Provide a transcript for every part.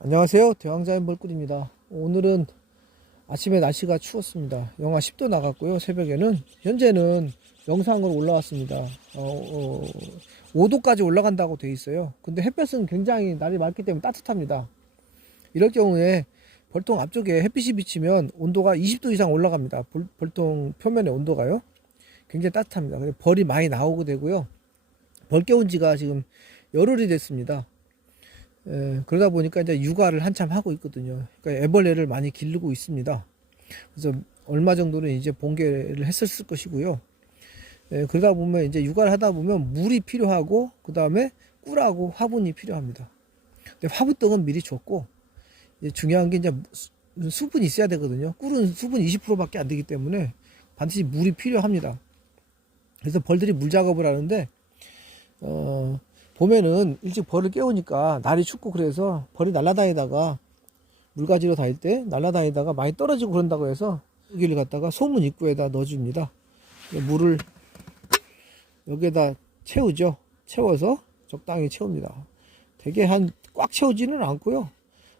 안녕하세요. 대왕자연 벌꿀입니다. 오늘은 아침에 날씨가 추웠습니다. 영하 10도 나갔고요. 새벽에는 현재는 영상으로 올라왔습니다. 5도까지 올라간다고 돼 있어요. 근데 햇볕은 굉장히 날이 맑기 때문에 따뜻합니다. 이럴 경우에 벌통 앞쪽에 햇빛이 비치면 온도가 20도 이상 올라갑니다. 벌통 표면의 온도가요. 굉장히 따뜻합니다. 벌이 많이 나오게 되고요. 벌 깨운 지가 지금 열흘이 됐습니다. 그러다 보니까 이제 육아를 한참 하고 있거든요. 그러니까 애벌레를 많이 기르고 있습니다. 그래서 얼마 정도는 이제 봉개를 했었을 것이고요. 그러다 보면 이제 육아를 하다 보면 물이 필요하고 그 다음에 꿀하고 화분이 필요합니다. 근데 화분떡은 미리 줬고 중요한 게 이제 수분이 있어야 되거든요. 꿀은 수분 20%밖에 안 되기 때문에 반드시 물이 필요합니다. 그래서 벌들이 물 작업을 하는데 봄에는 일찍 벌을 깨우니까 날이 춥고 그래서 벌이 날아다니다가 물 가지러 다닐 때 날아다니다가 많이 떨어지고 그런다고 해서 여기를 갖다가 소문 입구에다 넣어줍니다. 물을 여기에다 채우죠. 채워서 적당히 채웁니다. 되게 꽉 채우지는 않고요.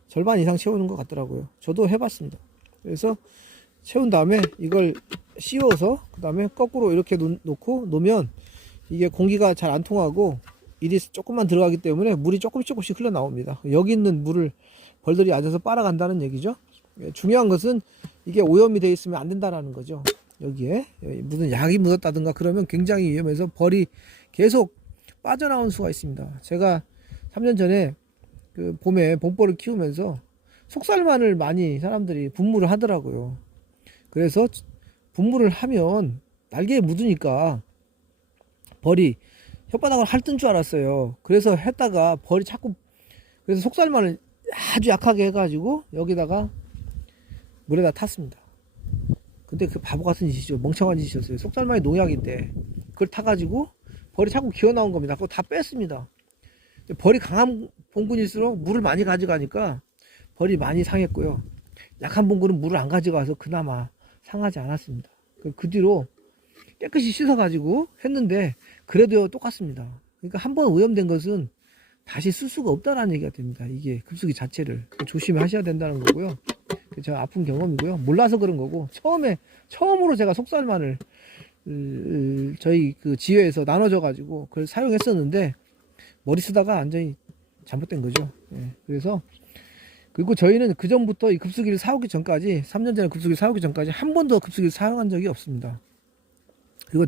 절반 이상 채우는 것 같더라고요. 저도 해봤습니다. 그래서 채운 다음에 이걸 씌워서 그 다음에 거꾸로 이렇게 놓으면 이게 공기가 잘 안 통하고 일이 조금만 들어가기 때문에 물이 조금씩 흘러나옵니다. 여기 있는 물을 벌들이 앉아서 빨아간다는 얘기죠. 중요한 것은 이게 오염이 되어 있으면 안 된다는 거죠. 여기에 무슨 약이 묻었다든가 그러면 굉장히 위험해서 벌이 계속 빠져나올 수가 있습니다. 제가 3년 전에 그 봄에 봄벌을 키우면서 속살만을 많이 사람들이 분무를 하더라고요. 그래서 분무를 하면 날개에 묻으니까 벌이 혓바닥을 핥은 줄 알았어요. 그래서 했다가 벌이 자꾸 그래서 속살만을 아주 약하게 해가지고 여기다가 물에다 탔습니다. 근데 그 바보 같은 짓이죠. 멍청한 짓이었어요. 속살만이 농약인데 그걸 타가지고 벌이 자꾸 기어 나온 겁니다. 그거 다 뺐습니다. 벌이 강한 봉군일수록 물을 많이 가져가니까 벌이 많이 상했고요. 약한 봉군은 물을 안 가져가서 그나마 상하지 않았습니다. 그 뒤로 깨끗이 씻어가지고 했는데 그래도 똑같습니다. 그러니까 한번 오염된 것은 다시 쓸 수가 없다라는 얘기가 됩니다. 이게 급수기 자체를 조심히 하셔야 된다는 거고요. 제가 아픈 경험이고요. 몰라서 그런 거고 처음으로 제가 속살만을 저희 그 지회에서 나눠줘 가지고 그걸 사용했었는데 머리 쓰다가 완전히 잘못된 거죠. 그래서 그리고 저희는 그 전부터 이 급수기를 사오기 전까지 3년 전에 급수기를 사오기 전까지 한 번도 급수기를 사용한 적이 없습니다. 그리고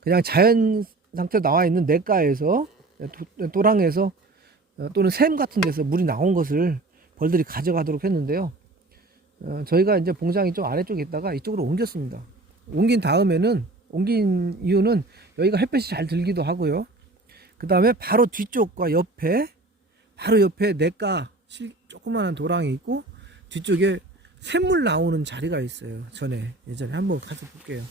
그냥 자연 상태로 나와 있는 냇가에서 또랑에서 또는 샘 같은 데서 물이 나온 것을 벌들이 가져가도록 했는데요. 저희가 이제 봉장이 좀 아래쪽에 있다가 이쪽으로 옮겼습니다. 옮긴 이유는 여기가 햇볕이 잘 들기도 하고요. 그 다음에 바로 뒤쪽과 바로 옆에 냇가 조그마한 도랑이 있고 뒤쪽에 샘물 나오는 자리가 있어요. 예전에 한번 가서 볼게요.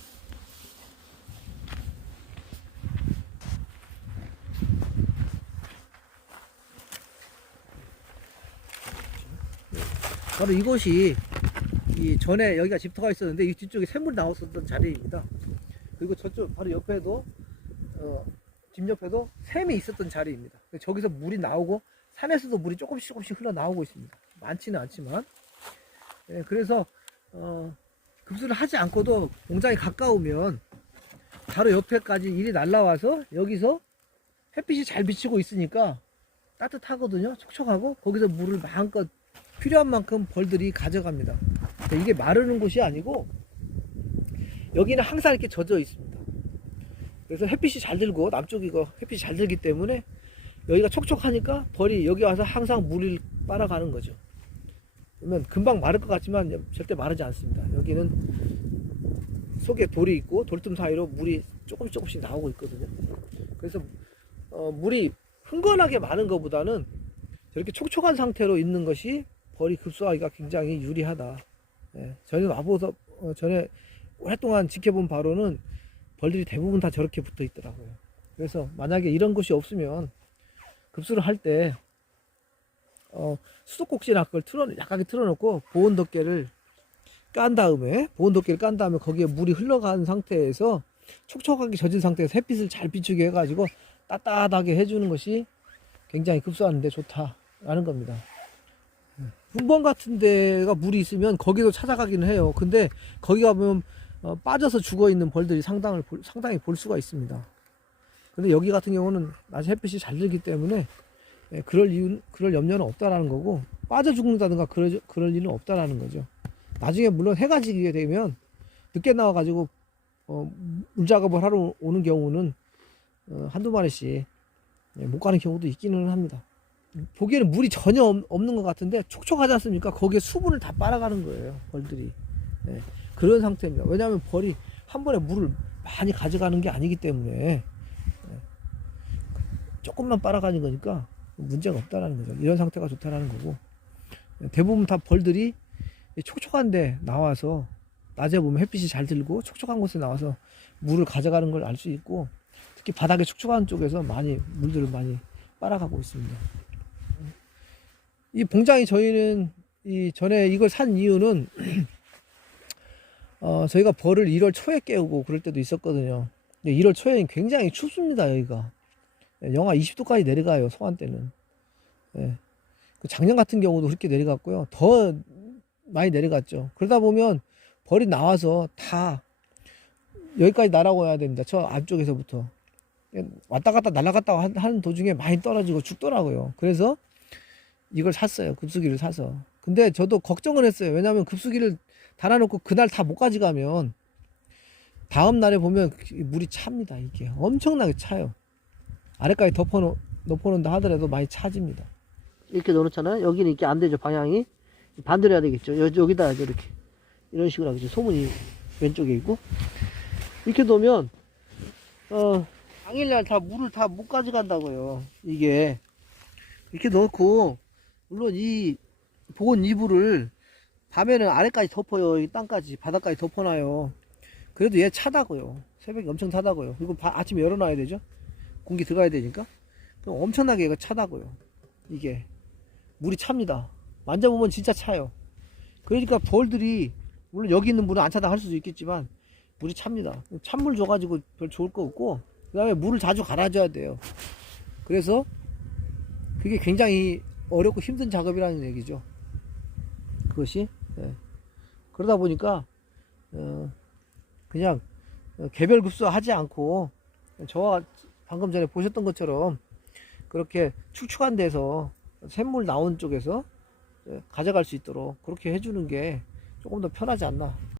바로 이곳이 전에 여기가 집터가 있었는데 이 뒤쪽에 샘물 나왔었던 자리입니다. 그리고 저쪽 바로 옆에도 집 옆에도 샘이 있었던 자리입니다. 저기서 물이 나오고 산에서도 물이 조금씩 흘러 나오고 있습니다. 많지는 않지만 그래서 급수를 하지 않고도 공장이 가까우면 바로 옆에까지 일이 날라와서 여기서 햇빛이 잘 비치고 있으니까 따뜻하거든요. 촉촉하고 거기서 물을 마음껏 필요한 만큼 벌들이 가져갑니다. 이게 마르는 곳이 아니고 여기는 항상 이렇게 젖어 있습니다. 그래서 햇빛이 잘 들고 남쪽이 햇빛이 잘 들기 때문에 여기가 촉촉하니까 벌이 여기 와서 항상 물을 빨아가는 거죠. 그러면 금방 마를 것 같지만 절대 마르지 않습니다. 여기는 속에 돌이 있고 돌틈 사이로 물이 조금씩 나오고 있거든요. 그래서 물이 흥건하게 마는 것보다는 저렇게 촉촉한 상태로 있는 것이 벌이 급수하기가 굉장히 유리하다. 저는 와보서 전에 오랫동안 지켜본 바로는 벌들이 대부분 다 저렇게 붙어 있더라고요. 그래서 만약에 이런 곳이 없으면 급수를 할 때 수도꼭지나 그걸 약하게 틀어놓고 보온덮개를 깐 다음에 거기에 물이 흘러간 상태에서 촉촉하게 젖은 상태에서 햇빛을 잘 비추게 해가지고 따뜻하게 해주는 것이 굉장히 급수하는데 좋다라는 겁니다. 분번 같은 데가 물이 있으면 거기도 찾아가기는 해요. 근데 거기 가보면 빠져서 죽어 있는 벌들이 상당히 볼 수가 있습니다. 근데 여기 같은 경우는 낮에 햇빛이 잘 들기 때문에 그럴 염려는 없다라는 거고, 빠져 죽는다든가 그럴 일은 없다라는 거죠. 나중에 물론 해가 지게 되면 늦게 나와가지고 물 작업을 하러 오는 경우는 한두 마리씩 못 가는 경우도 있기는 합니다. 보기에는 물이 전혀 없는 것 같은데 촉촉하지 않습니까? 거기에 수분을 다 빨아가는 거예요, 벌들이. 예, 그런 상태입니다. 왜냐하면 벌이 한 번에 물을 많이 가져가는 게 아니기 때문에 조금만 빨아가는 거니까 문제가 없다라는 거죠. 이런 상태가 좋다라는 거고, 대부분 다 벌들이 촉촉한데 나와서 낮에 보면 햇빛이 잘 들고 촉촉한 곳에 나와서 물을 가져가는 걸 알 수 있고, 특히 바닥에 촉촉한 쪽에서 물들을 많이 빨아가고 있습니다. 이 봉장이 저희는 전에 이걸 산 이유는 저희가 벌을 1월 초에 깨우고 그럴 때도 있었거든요. 1월 초에는 굉장히 춥습니다. 여기가 영하 20도까지 내려가요, 소환 때는. 예. 작년 같은 경우도 그렇게 내려갔고요. 더 많이 내려갔죠. 그러다 보면 벌이 나와서 다 여기까지 날아와야 됩니다. 저 앞쪽에서부터 왔다 갔다 날아갔다 하는 도중에 많이 떨어지고 죽더라고요. 그래서 이걸 샀어요, 급수기를 사서. 근데 저도 걱정을 했어요. 왜냐하면 급수기를 달아놓고 그날 다 못 가져가면 다음 날에 보면 물이 찹니다. 이게 엄청나게 차요. 아래까지 덮어놓는다 하더라도 많이 차집니다. 이렇게 넣어놓잖아요. 여기는 이렇게 안 되죠, 방향이. 반대로 해야 되겠죠. 여기다 이렇게 이런 식으로 하겠죠. 소문이 왼쪽에 있고, 이렇게 놓으면 당일날 다 물을 다 못 가져간다고요. 이게 이렇게 넣고, 물론 이 보온 이불을 밤에는 아래까지 덮어요. 이 땅까지 바닥까지 덮어놔요. 그래도 얘 차다고요. 새벽에 엄청 차다고요. 그리고 아침에 열어놔야 되죠. 공기 들어가야 되니까. 그럼 엄청나게 얘가 차다고요. 이게 물이 찹니다. 만져보면 진짜 차요. 그러니까 벌들이, 물론 여기 있는 물은 안 차다 할 수도 있겠지만 물이 찹니다. 찬물 줘가지고 별 좋을 거 없고, 그 다음에 물을 자주 갈아줘야 돼요. 그래서 그게 굉장히 어렵고 힘든 작업이라는 얘기죠. 그것이. 네. 그러다 보니까 그냥 개별 급수하지 않고, 저와 방금 전에 보셨던 것처럼 그렇게 축축한 데서 샘물 나온 쪽에서 가져갈 수 있도록 그렇게 해주는 게 조금 더 편하지 않나.